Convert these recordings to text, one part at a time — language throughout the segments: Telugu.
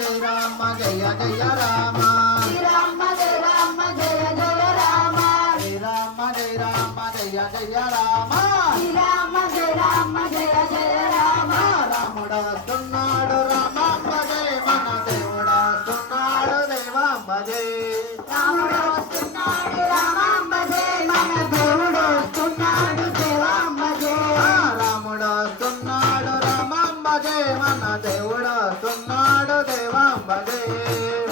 జయ రామ జయ జయ రామ శ్రీరామ జయ రామ జయ జయ రామ శ్రీరామ జయ రామ జయ జయ రామ శ్రీరామ జయ రామ జయ జయ రామ రాముడు వస్తున్నాడు రామాంబ జయ మన దేవుడు వస్తున్నాడు దేవాంబ జయ రాముడు వస్తున్నాడు రామాంబ జయ మన దేవుడు వస్తున్నాడు దేవాంబ జయ రాముడు వస్తున్నాడు రామాంబ జయ మన దేవుడు వస్తున్నాడు దేవాంబ జయ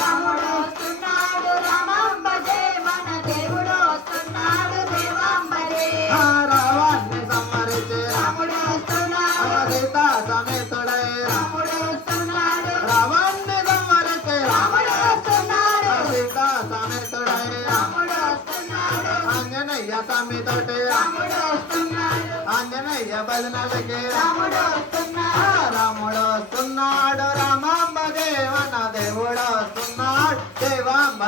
రాముడు వస్తున్నాడు రామాంబ జయ మన దేవుడు వస్తున్నాడు దేవాంబ జయ రావాన్ని సంహరించే రాముడు వస్తున్నాడు సీతా సమేతుడై రాముడు వస్తున్నాడు రావాన్ని సంహరించే రాముడు వస్తున్నాడు సీతా సమేతుడై రాముడు వస్తున్నాడు ఆంజనేయ స్వామితోటి రాముడు వస్తున్నాడు ఆంజనేయ భజనలకి రాముడు వస్తున్నాడు రాముడు వస్తున్నాడు రామాంబ దేవన దేవుడు వస్తున్నాడు దేవాంబ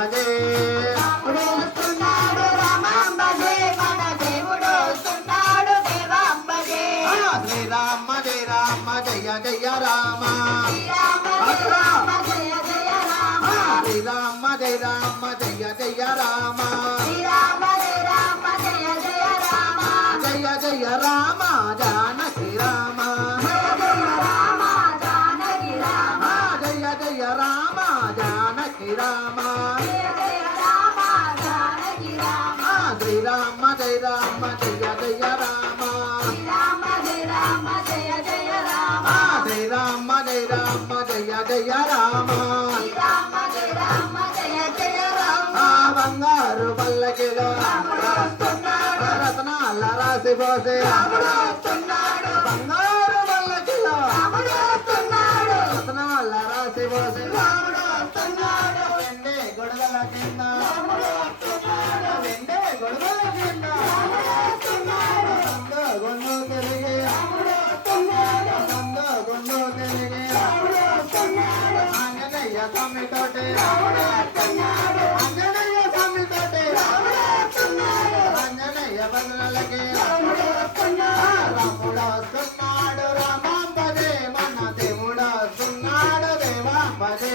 రాముడు వస్తున్నాడు రామాంబ జయ మన దేవుడు వస్తున్నాడు దేవాంబ జయ శ్రీరామ జయ రామ జయ జయ రామ శ్రీరామ జయ రామ జయ జయ రామ శ్రీరామ జయ రామ జయ జయ రామ శ్రీరామ జయ రామ జయ జయ రామ జయ జయ రామ జానకి రామ జయ జయ రామ జానకి రామ జయ జయ రామ జానకి రామ జయ జయ రామ జానకి రామ శ్రీరామ జయ రామ జయ జయ రామ శ్రీరామ జయ రామ జయ జయ రామ శ్రీరామ జయ రామ జయ జయ రామ శ్రీరామ జయ రామ జయ జయ రామ బంగారు పల్లకిలో రాముడు వస్తున్నాడు రత్నాల రాసి పోసే రాముడు వస్తున్నాడు బంగారు పల్లకిలో రాముడు వస్తున్నాడు రత్నాల రాసి పోసే రాముడు వస్తున్నాడు వెండే గొడవల కింద రాముడు వస్తున్నాడు వెండే గొడవల కింద రాముడు వస్తున్నాడు సందో గుండు తిరిగి రాముడు వస్తున్నాడు సందో గుండు తిరిగి రాముడు వస్తున్నాడు ఆంజనేయ స్వామి తోటి రాముడు వస్తున్నాడు ఆంజనేయ స్వామి తోటి రాముడు వస్తున్నాడు ఆంజనేయ భజనలకి రాముడు వస్తున్నాడు రాముడు వస్తున్నాడు రామాంబదే మన దేవుడు వస్తున్నాడు దేవాంబదే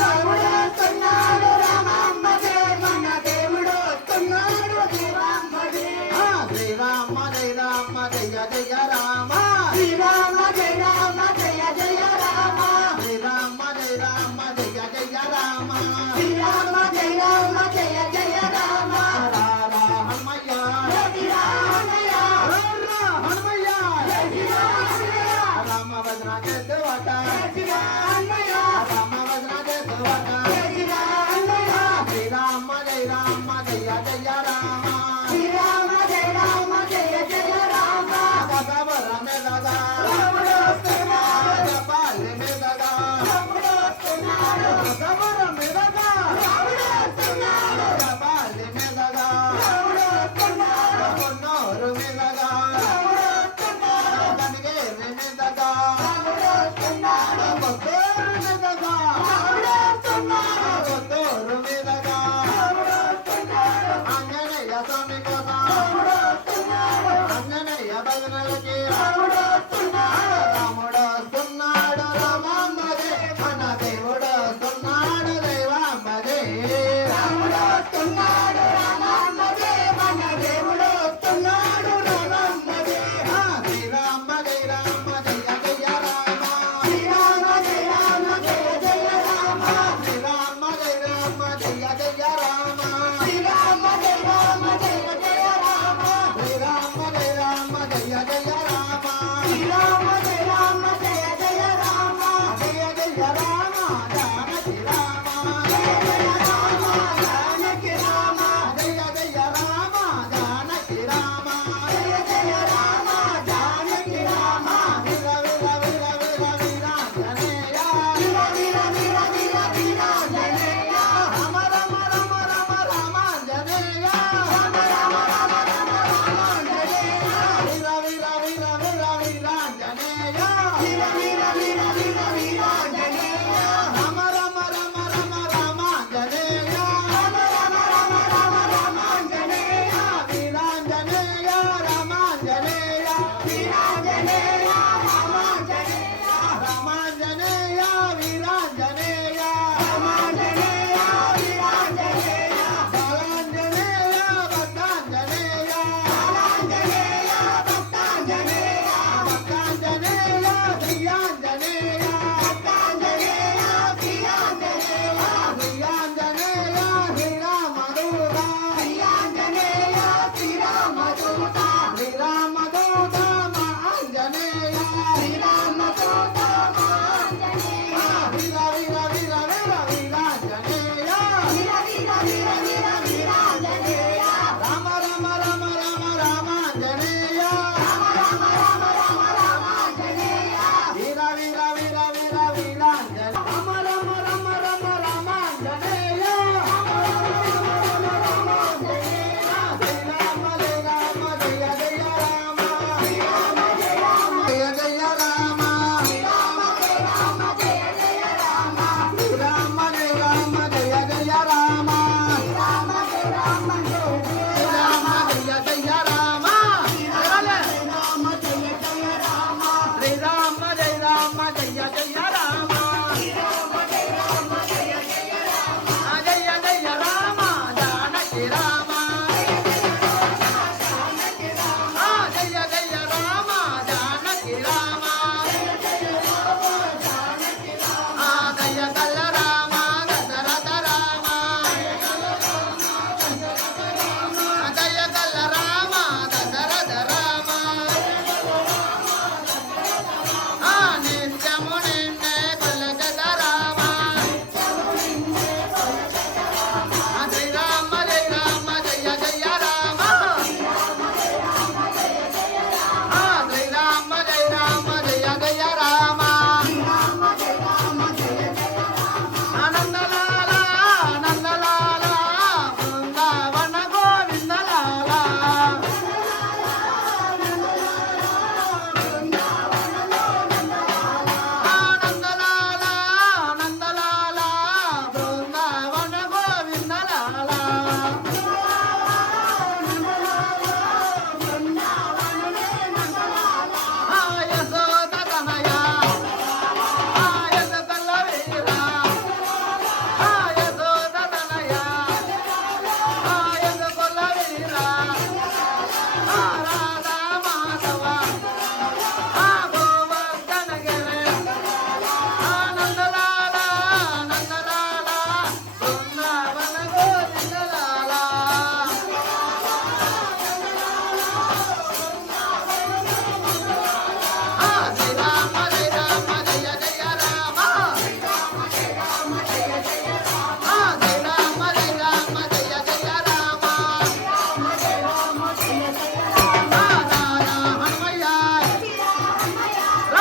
రాముడు వస్తున్నాడు రామాంబ జయ మన దేవుడు వస్తున్నాడు దేవాంబ జయ శ్రీరామ జయ రామ జయ జయ రామ శ్రీరామ జయ రామ జయ జయ రామ శ్రీరామ జయ రామ జయ జయ రామ శ్రీరామ జయ రామ జయ జయ రామ రారా హనుమయ్య జయ శ్రీరామయ్య రారా హనుమయ్య జయ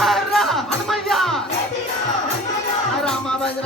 హనుమయ్య రామ భద్ర